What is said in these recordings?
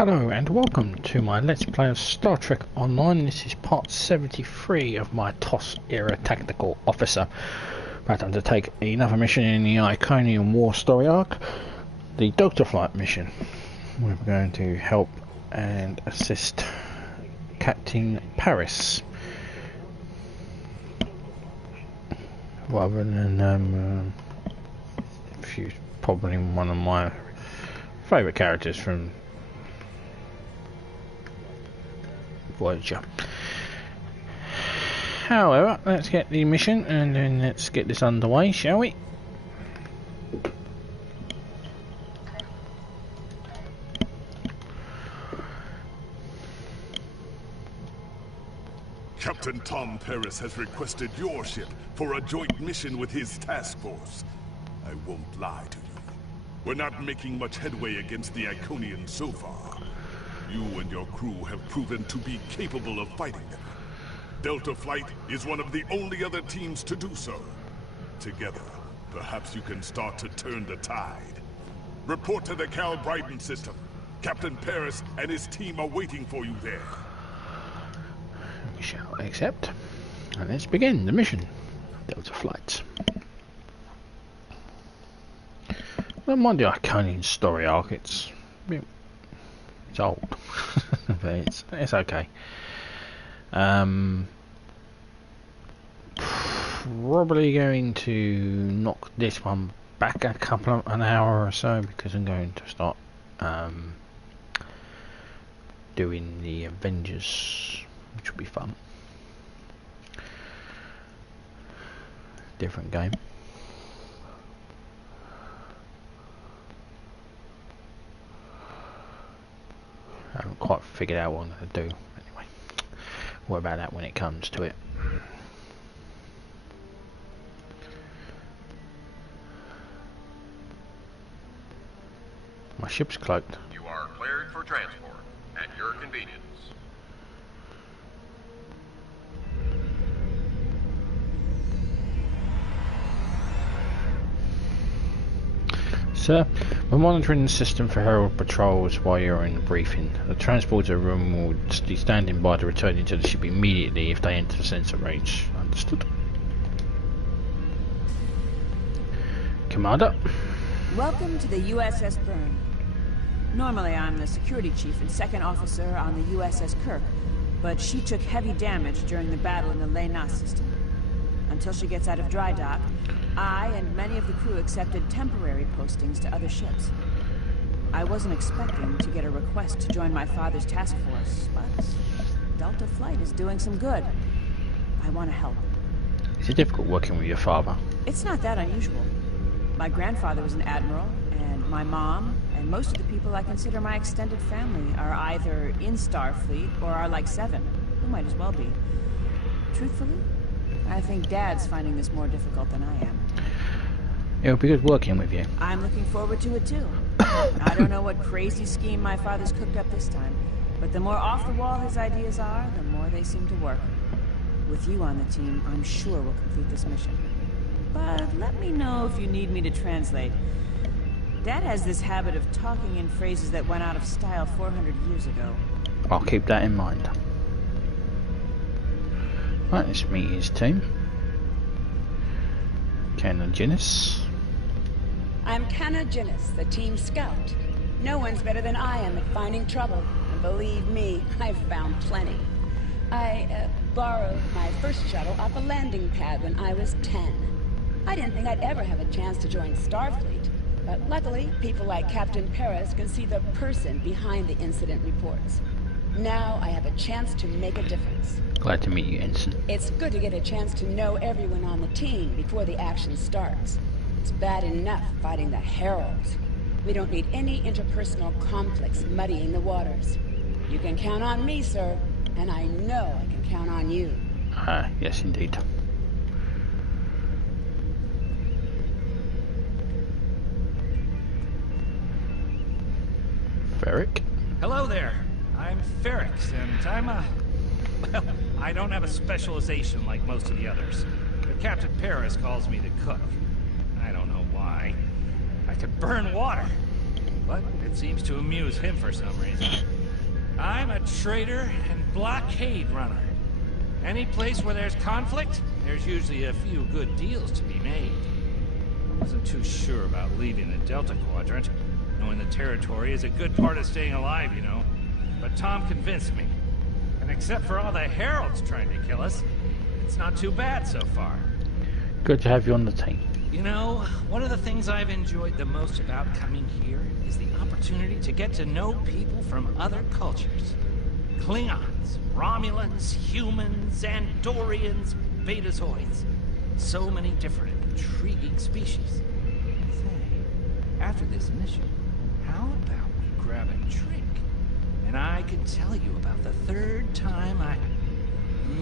Hello and welcome to my Let's Play of Star Trek Online. This is part 73 of my TOS era tactical officer. About to undertake another mission in the Iconian war story arc, the Delta Flight mission. We're going to help and assist Captain Paris. Rather than she's probably one of my favourite characters from Voyager. However, let's get the mission and then let's get this underway, shall we? Captain Tom Paris has requested your ship for a joint mission with his task force. I won't lie to you. We're not making much headway against the Iconians so far. You and your crew have proven to be capable of fighting them. Delta Flight is one of the only other teams to do so. Together, perhaps you can start to turn the tide. Report to the Cal Bryden system. Captain Paris and his team are waiting for you there. We shall accept. And let's begin the mission. Delta Flight. Don't mind the Iconian story arc, it's old, but it's okay. Probably going to knock this one back an hour or so because I'm going to start doing the Avengers, which will be fun. Different game. I haven't quite figured out what I'm going to do. Anyway, worry about that when it comes to it. My ship's cloaked. You are cleared for transport at your convenience. Sir, we're monitoring the system for Herald patrols while you're in the briefing. The transporter room will be standing by to return you to the ship immediately if they enter the sensor range. Understood? Commander? Welcome to the USS Byrne. Normally I'm the security chief and second officer on the USS Kirk, but she took heavy damage during the battle in the Lena system. Until she gets out of dry dock, I and many of the crew accepted temporary postings to other ships. I wasn't expecting to get a request to join my father's task force, but Delta Flight is doing some good. I want to help. Is it difficult working with your father? It's not that unusual. My grandfather was an admiral, and my mom, and most of the people I consider my extended family are either in Starfleet or are like Seven, who might as well be. Truthfully, I think Dad's finding this more difficult than I am. It'll be good working with you. I'm looking forward to it too. I don't know what crazy scheme my father's cooked up this time, but the more off the wall his ideas are, the more they seem to work. With you on the team, I'm sure we'll complete this mission. But let me know if you need me to translate. Dad has this habit of talking in phrases that went out of style 400 years ago. I'll keep that in mind. Right, let's meet his team. Canna Ginnis. I'm Canna Ginnis, the team scout. No one's better than I am at finding trouble. And believe me, I've found plenty. I borrowed my first shuttle off a landing pad when I was 10. I didn't think I'd ever have a chance to join Starfleet. But luckily, people like Captain Paris can see the person behind the incident reports. Now I have a chance to make a difference. Glad to meet you, Ensign. It's good to get a chance to know everyone on the team before the action starts. It's bad enough fighting the Heralds. We don't need any interpersonal conflicts muddying the waters. You can count on me, sir, and I know I can count on you. Yes, indeed. Ferric? Hello there. I'm Ferrix, and I'm well, I don't have a specialization like most of the others. But Captain Paris calls me the cook. I don't know why. I could burn water. but it seems to amuse him for some reason. I'm a trader and blockade runner. Any place where there's conflict, there's usually a few good deals to be made. I wasn't too sure about leaving the Delta Quadrant, knowing the territory is a good part of staying alive, you know. But Tom convinced me. And except for all the heralds trying to kill us, it's not too bad so far. Good to have you on the team. You know, one of the things I've enjoyed the most about coming here is the opportunity to get to know people from other cultures. Klingons, Romulans, humans, Andorians, Betazoids. So many different intriguing species. Say, after this mission, how about we grab a drink? And I can tell you about the third time I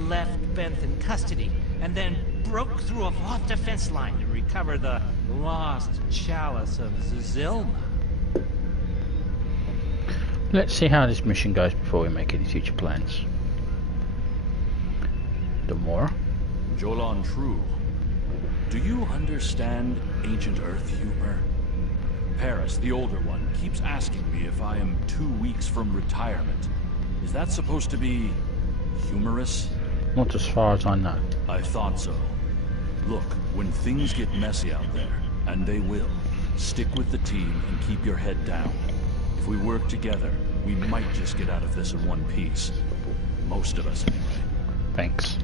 left Benth in custody, and then broke through a vault defense line to recover the lost chalice of Zilma. Let's see how this mission goes before we make any future plans. Demora. Jolan True, do you understand ancient Earth humor? Paris, the older one, keeps asking me if I am 2 weeks from retirement. Is that supposed to be humorous? Not as far as I know. I thought so. Look, when things get messy out there, and they will, stick with the team and keep your head down. If we work together, we might just get out of this in one piece. Most of us, anyway. Thanks.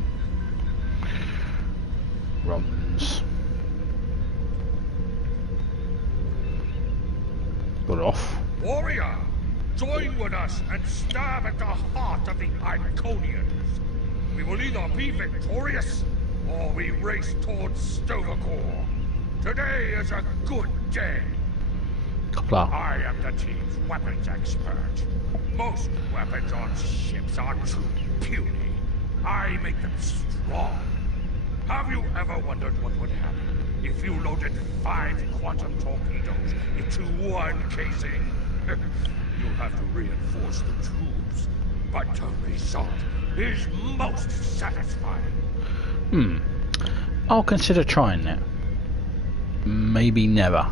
Romans. Got off. Warrior, join with us and stab at the heart of the Iconians. We will either be victorious, or we race towards Stovacor. Today is a good day. Klar. I am the team's weapons expert. Most weapons on ships are too puny. I make them strong. Have you ever wondered what would happen if you loaded 5 quantum torpedoes into one casing? You have to reinforce the tubes, but the result is most satisfying. I'll consider trying that. Maybe never.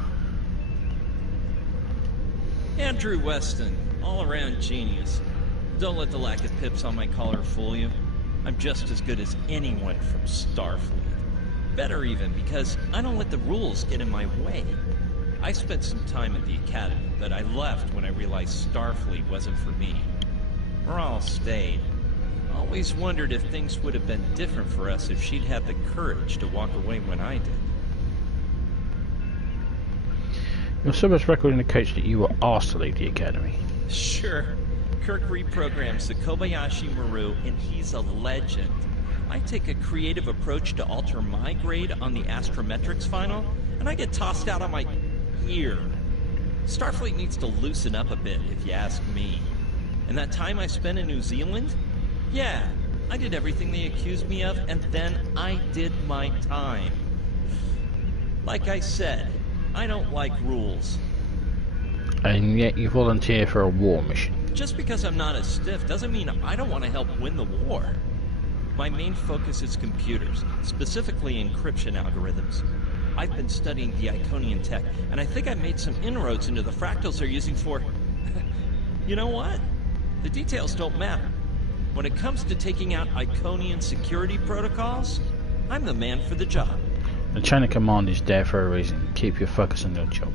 Andrew Weston, all-around genius. Don't let the lack of pips on my collar fool you. I'm just as good as anyone from Starfleet. Better even, because I don't let the rules get in my way. I spent some time at the Academy, but I left when I realized Starfleet wasn't for me. Morale stayed. Always wondered if things would have been different for us if she'd had the courage to walk away when I did. Your service record indicates that you were asked to leave the Academy. Sure. Kirk reprograms the Kobayashi Maru, and he's a legend. I take a creative approach to alter my grade on the astrometrics final, and I get tossed out on my ear. Starfleet needs to loosen up a bit, if you ask me. And that time I spent in New Zealand? Yeah, I did everything they accused me of, and then I did my time. Like I said, I don't like rules. And yet you volunteer for a war mission. Just because I'm not as stiff doesn't mean I don't want to help win the war. My main focus is computers, specifically encryption algorithms. I've been studying the Iconian tech, and I think I made some inroads into the fractals they're using for... You know what? The details don't matter. When it comes to taking out Iconian security protocols, I'm the man for the job. The chain of command is there for a reason. Keep your focus on your job.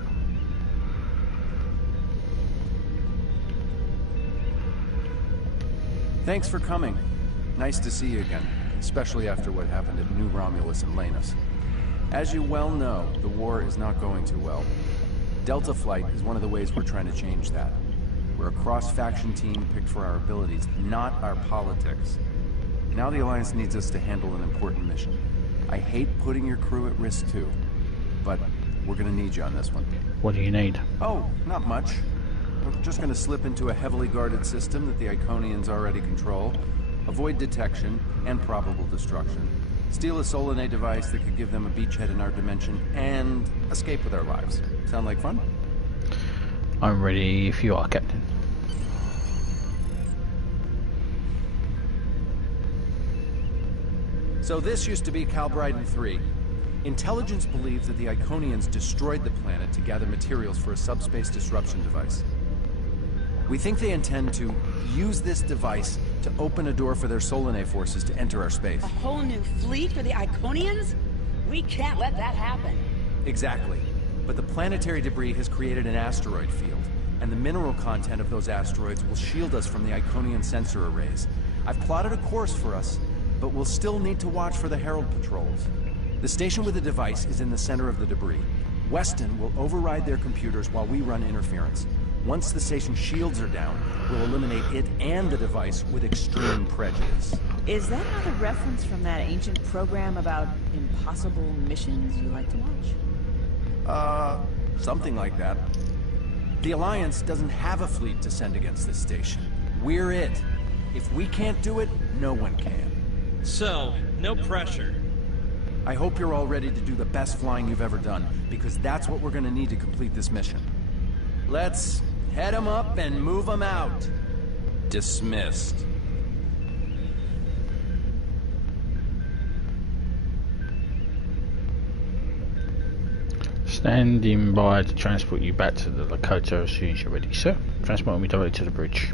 Thanks for coming. Nice to see you again, especially after what happened at New Romulus and Lanus. As you well know, the war is not going too well. Delta Flight is one of the ways we're trying to change that. We're a cross-faction team picked for our abilities, not our politics. Now the Alliance needs us to handle an important mission. I hate putting your crew at risk too, but we're gonna need you on this one. What do you need? Oh, not much. We're just gonna slip into a heavily guarded system that the Iconians already control, avoid detection and probable destruction, steal a Solanae device that could give them a beachhead in our dimension, and escape with our lives. Sound like fun? I'm ready if you are, Captain. So this used to be Calbriden 3. Intelligence believes that the Iconians destroyed the planet to gather materials for a subspace disruption device. We think they intend to use this device to open a door for their Solanae forces to enter our space. A whole new fleet for the Iconians? We can't let that happen. Exactly. But the planetary debris has created an asteroid field, and the mineral content of those asteroids will shield us from the Iconian sensor arrays. I've plotted a course for us, but we'll still need to watch for the Herald patrols. The station with the device is in the center of the debris. Weston will override their computers while we run interference. Once the station's shields are down, we'll eliminate it and the device with extreme prejudice. Is that another reference from that ancient program about impossible missions you like to watch? Something like that. The Alliance doesn't have a fleet to send against this station. We're it. If we can't do it, no one can. So, no pressure. I hope you're all ready to do the best flying you've ever done, because that's what we're gonna need to complete this mission. Let's head them up and move them out. Dismissed. Standing by to transport you back to the Lakota as soon as you're ready, sir. Transport me directly to the bridge.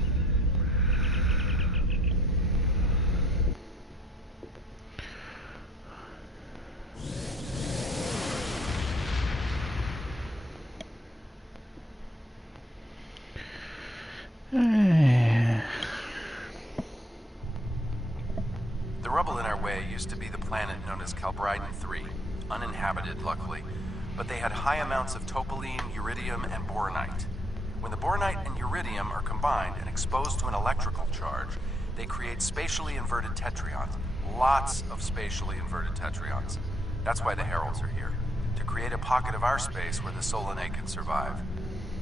The rubble in our way used to be the planet known as Calbriden 3, uninhabited, luckily. But they had high amounts of topoline, uridium, and boronite. When the boronite and uridium are combined and exposed to an electrical charge, they create spatially inverted tetrions. Lots of spatially inverted tetrions. That's why the Heralds are here, to create a pocket of our space where the Solanae can survive.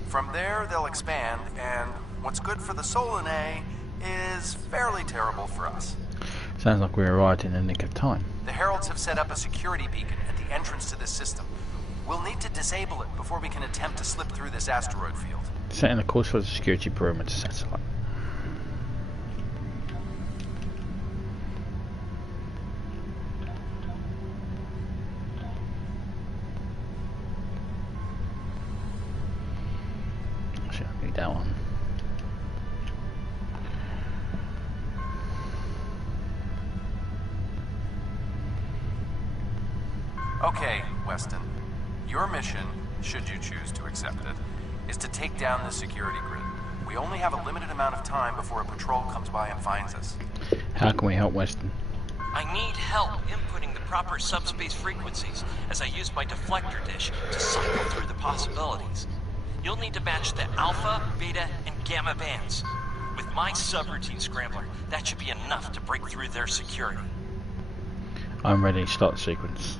From there, they'll expand, and what's good for the Solanae is fairly terrible for us. Sounds like we arrived in the nick of time. The Heralds have set up a security beacon at the entrance to this system. We'll need to disable it before we can attempt to slip through this asteroid field. Setting a course for the security perimeter satellite. Actually, I need that one. Okay, Weston. Your mission, should you choose to accept it, is to take down the security grid. We only have a limited amount of time before a patrol comes by and finds us. How can we help Weston? I need help inputting the proper subspace frequencies as I use my deflector dish to cycle through the possibilities. You'll need to match the alpha, beta, and gamma bands. With my subroutine scrambler, that should be enough to break through their security. I'm ready to start the sequence.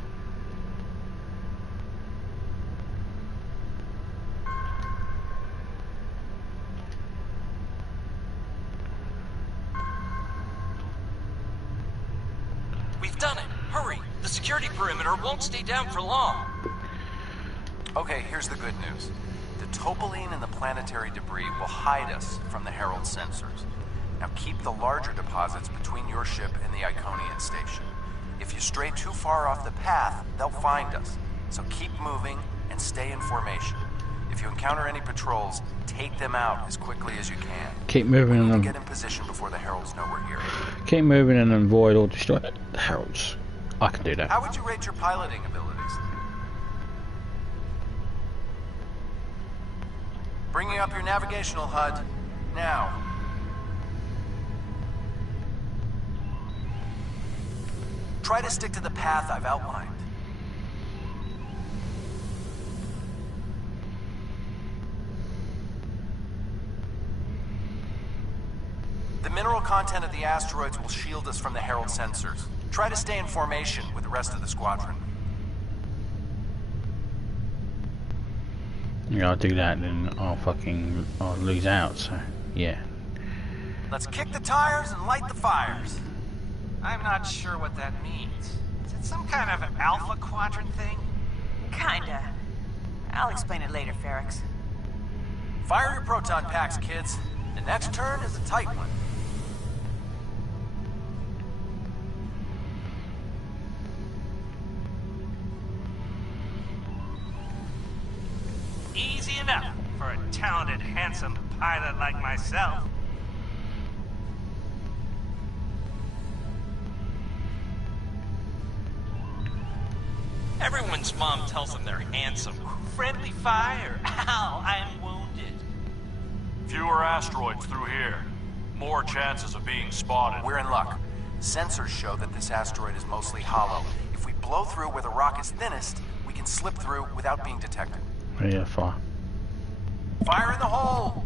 We've done it! Hurry! The security perimeter won't stay down for long! Okay, here's the good news. The topoline and the planetary debris will hide us from the Herald sensors. Now keep the larger deposits between your ship and the Iconian station. If you stray too far off the path, they'll find us. So keep moving and stay in formation. If you encounter any patrols, take them out as quickly as you can. Keep moving We need and to get in position before the Heralds know we're here. keep moving and avoid or destroy the Heralds. I can do that. How would you rate your piloting abilities? Bringing up your navigational HUD. Now. Try to stick to the path I've outlined. The mineral content of the asteroids will shield us from the Herald sensors. Try to stay in formation with the rest of the squadron. Yeah, I'll do that, then I'll lose out, so yeah. Let's kick the tires and light the fires. I'm not sure what that means. Is it some kind of alpha quadrant thing? Kinda. I'll explain it later, Ferrix. Fire your proton packs, kids. The next turn is a tight one. Easy enough for a talented, handsome pilot like myself. Everyone's mom tells them they're handsome. Friendly fire. Ow, I'm wounded. Fewer asteroids through here. More chances of being spotted. We're in luck. Sensors show that this asteroid is mostly hollow. If we blow through where the rock is thinnest, we can slip through without being detected. Yeah, fire. Fire in the hole!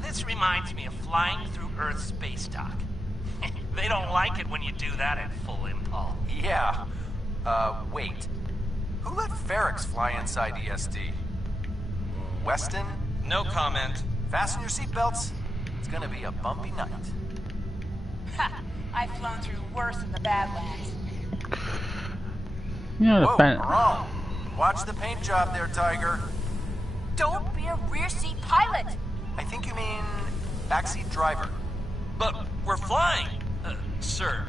This reminds me of flying through Earth's space dock. They don't like it when you do that at full impulse. Yeah. Wait. Who let Ferrex fly inside ESD? Weston? No comment. Fasten your seatbelts. It's gonna be a bumpy night. Ha! I've flown through worse in the Badlands. Yeah, Whoa, wrong. Watch the paint job there, Tiger. Don't be a rear seat pilot! I think you mean backseat driver. But we're flying, sir.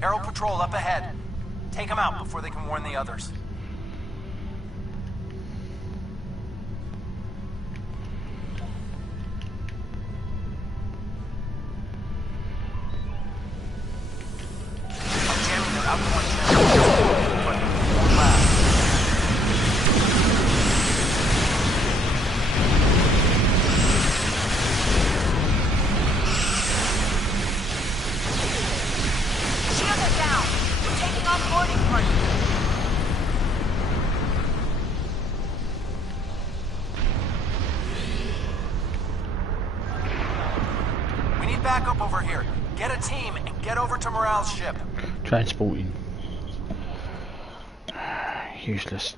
Herald Patrol up ahead. Take them out before they can warn the others. I'm jamming their outgoing channels, but it won't last. Shield it down! We're taking on boarding party! We need backup over here. Get a team and get over to Morale's ship. Transporting. Useless.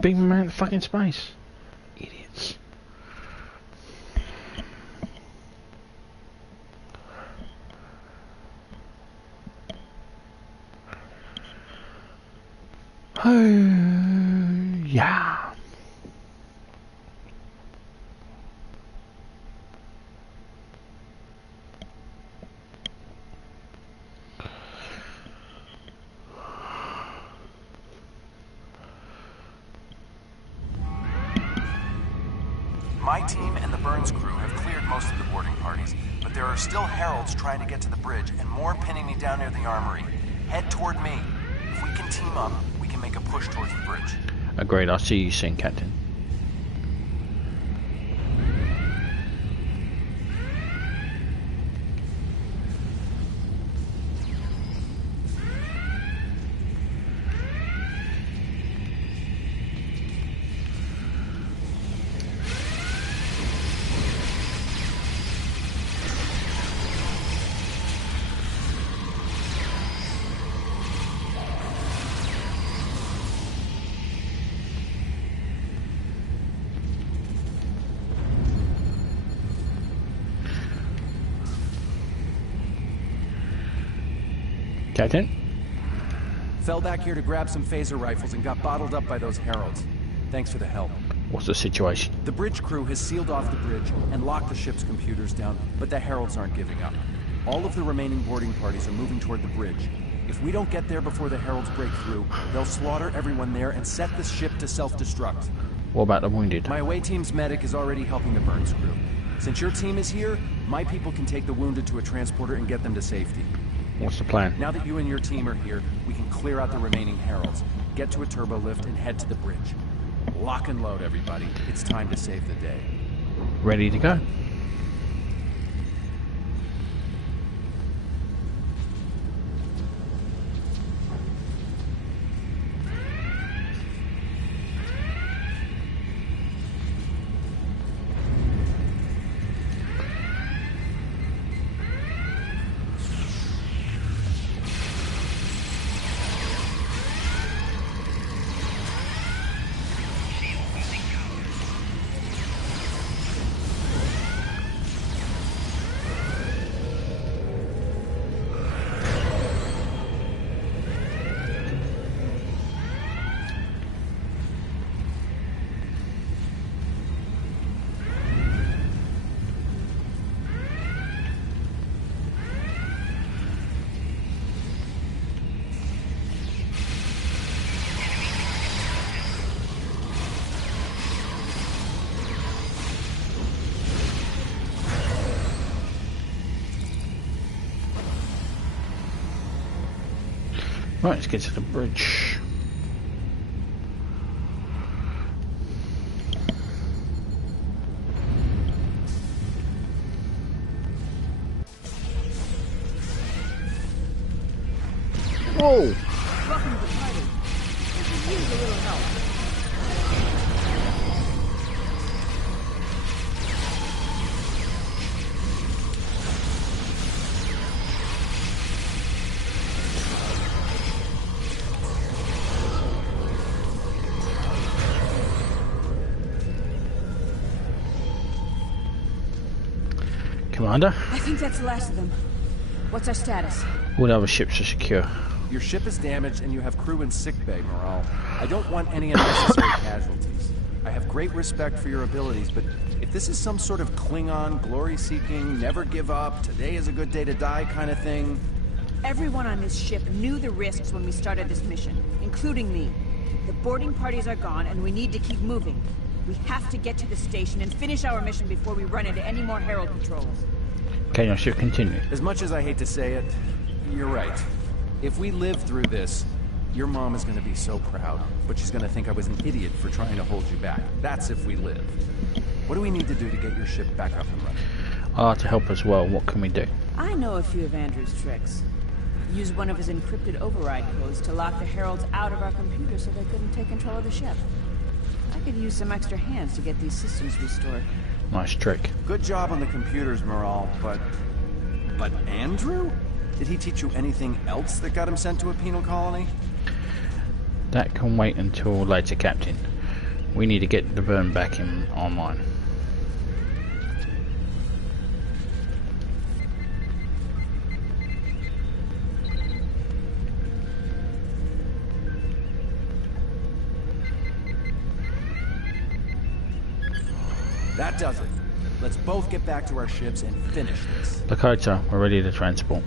Big man in fucking space. Idiots. Oh, yeah. My team and the Burns crew have cleared most of the boarding parties, but there are still heralds trying to get to the bridge and more pinning me down near the armory. Head toward me. If we can team up, we can make a push towards the bridge. Agreed, I'll see you soon, Captain. Captain? Fell back here to grab some phaser rifles and got bottled up by those heralds. Thanks for the help. What's the situation? The bridge crew has sealed off the bridge and locked the ship's computers down, but the heralds aren't giving up. All of the remaining boarding parties are moving toward the bridge. If we don't get there before the heralds break through, they'll slaughter everyone there and set the ship to self-destruct. What about the wounded? My away team's medic is already helping the Burns crew. Since your team is here, my people can take the wounded to a transporter and get them to safety. What's the plan? Now that you and your team are here, we can clear out the remaining heralds, get to a turbo lift, and head to the bridge. Lock and load, everybody. It's time to save the day. Ready to go. Right, let's get to the bridge. Whoa! Welcome to the party. We could use a little help. Commander? I think that's the last of them. What's our status? All the other ships are secure. Your ship is damaged and you have crew in sickbay, Morale. I don't want any unnecessary casualties. I have great respect for your abilities, but if this is some sort of Klingon, glory-seeking, never give up, today is a good day to die kind of thing... Everyone on this ship knew the risks when we started this mission, including me. The boarding parties are gone, and we need to keep moving. We have to get to the station and finish our mission before we run into any more Herald patrols. Okay, I should continue. As much as I hate to say it, you're right. If we live through this, your mom is going to be so proud, but she's going to think I was an idiot for trying to hold you back. That's if we live. What do we need to do to get your ship back up and running? I'd like to help as well. What can we do? I know a few of Andrew's tricks. Use one of his encrypted override codes to lock the Heralds out of our computer so they couldn't take control of the ship. I could use some extra hands to get these systems restored. Nice trick. Good job on the computers, Morale, but Andrew? Did he teach you anything else that got him sent to a penal colony? That can wait until later, Captain. We need to get the burn back in online. That does it. Let's both get back to our ships and finish this. Lakota, we're ready to transport.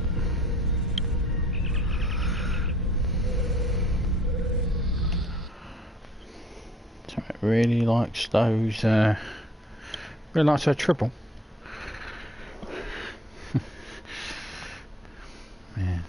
So it really likes those, really likes her triple. Yeah.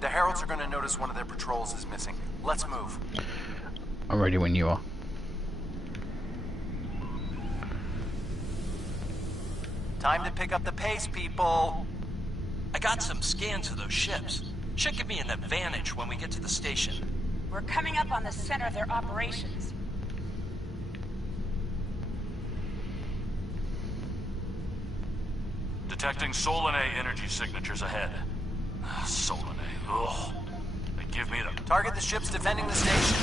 The Heralds are going to notice one of their patrols is missing. Let's move. I'm ready when you are. Time to pick up the pace, people. I got some scans of those ships. Should give me an advantage when we get to the station. We're coming up on the center of their operations. Detecting Solanae energy signatures ahead. Solanae, ugh. They give me the... Target the ships defending the station.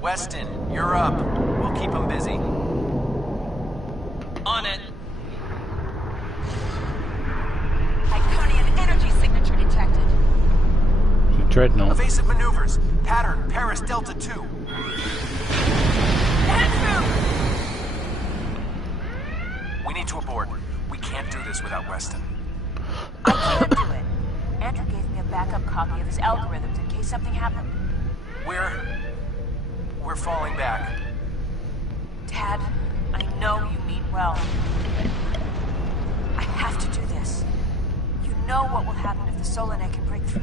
Weston, you're up. We'll keep them busy. On it. Iconian energy signature detected. The Dreadnought. Evasive maneuvers. Pattern, Paris Delta 2. We need to abort. We can't do this without Weston. I can't do it. Andrew gave me a backup copy of his algorithms in case something happened. We're falling back. Dad, I know you mean well. I have to do this. know what will happen if the Solanae can break through.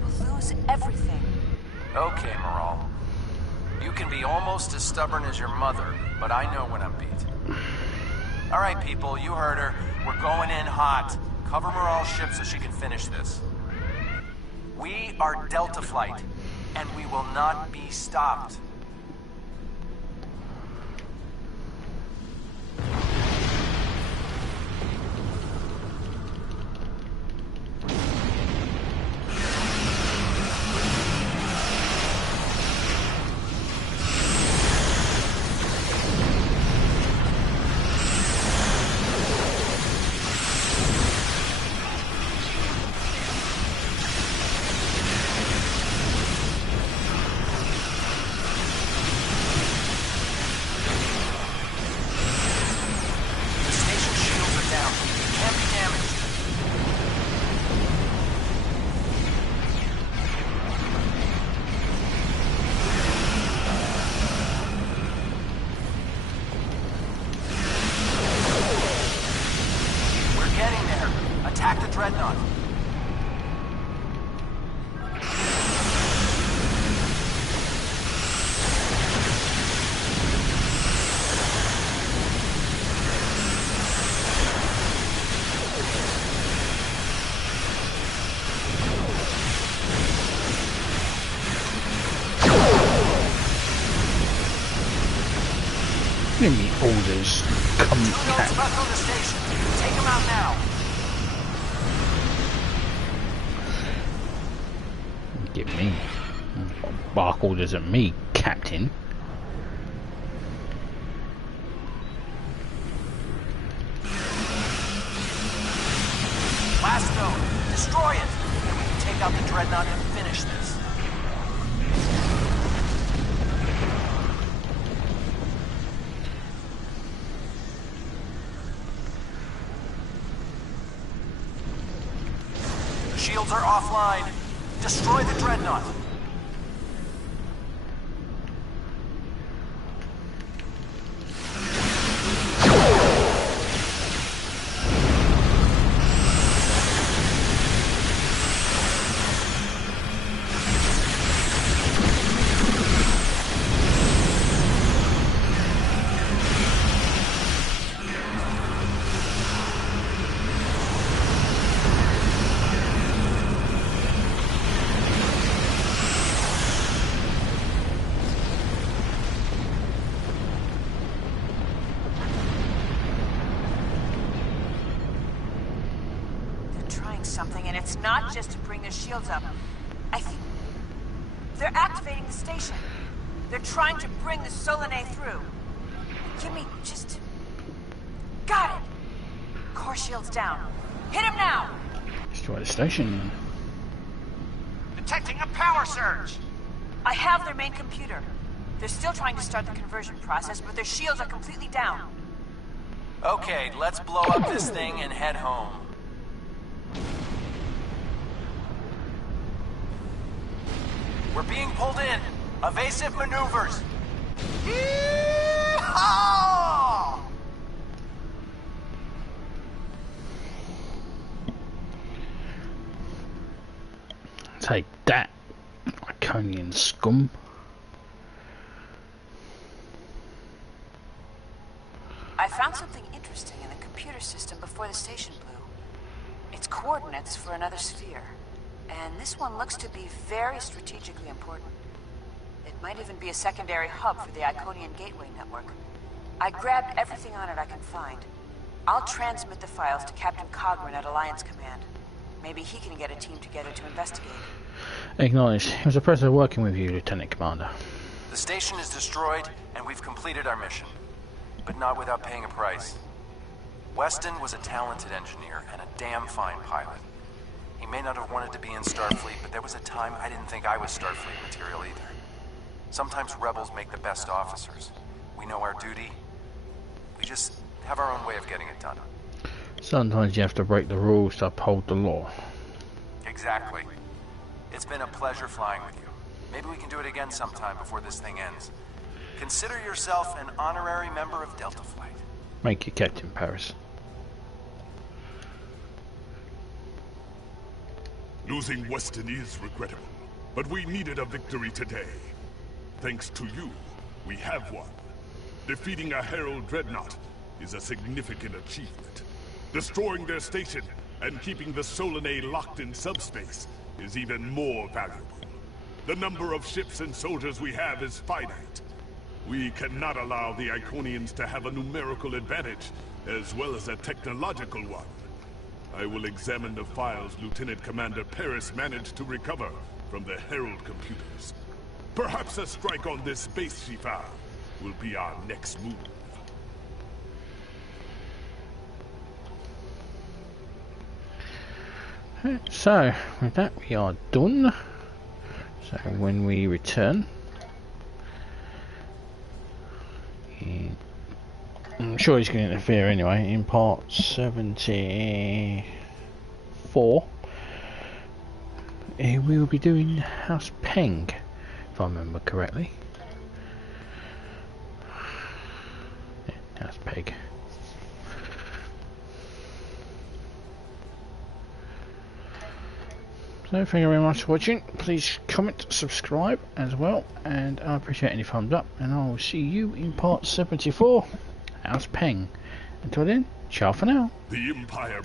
We'll lose everything. Okay, Moral. You can be almost as stubborn as your mother, but I know when I'm beat. All right, people, you heard her. We're going in hot. Cover Moral's ship so she can finish this. We are Delta Flight, and we will not be stopped. Give me orders. Come About the station. Take him out now. Give me. Bark orders at me, Captain. Last zone. Destroy it. And we can take out the Dreadnought and finish this. Shields are offline. Destroy the Dreadnought. Something, and it's not just to bring their shields up. I think they're activating the station. They're trying to bring the Solanae through. Give me just... Got it! Core shields down. Hit him now! Destroy the station. Detecting a power surge! I have their main computer. They're still trying to start the conversion process, but their shields are completely down. Okay, let's blow up this thing and head home. We're being pulled in. Evasive maneuvers. Yeehaw! Take that, Iconian scum. I found something interesting in the computer system before the station blew. It's coordinates for another sphere. And this one looks to be very strategically important. It might even be a secondary hub for the Iconian gateway network. I grabbed everything on it I can find. I'll transmit the files to Captain Cogran at Alliance Command. Maybe he can get a team together to investigate. Acknowledged. It was a pleasure working with you, Lieutenant Commander. The station is destroyed, and we've completed our mission. But not without paying a price. Weston was a talented engineer and a damn fine pilot. He may not have wanted to be in Starfleet, but there was a time I didn't think I was Starfleet material either. Sometimes rebels make the best officers. We know our duty. We just have our own way of getting it done. Sometimes you have to break the rules to uphold the law. Exactly. It's been a pleasure flying with you. Maybe we can do it again sometime before this thing ends. Consider yourself an honorary member of Delta Flight. Thank you, Captain Paris. Losing Weston is regrettable, but we needed a victory today. Thanks to you, we have one. Defeating a Herald dreadnought is a significant achievement. Destroying their station and keeping the Solanae locked in subspace is even more valuable. The number of ships and soldiers we have is finite. We cannot allow the Iconians to have a numerical advantage, as well as a technological one. I will examine the files Lieutenant Commander Paris managed to recover from the Herald computers. Perhaps a strike on this base she found will be our next move. So, with that we are done. So when we return, I'm sure he's going to interfere anyway, in part 74, we will be doing House Peng, if I remember correctly. Yeah, House Peg. So thank you very much for watching. Please comment, subscribe as well, and I appreciate any thumbs up, and I will see you in part 74, House Peng. Until then, ciao for now. The Empire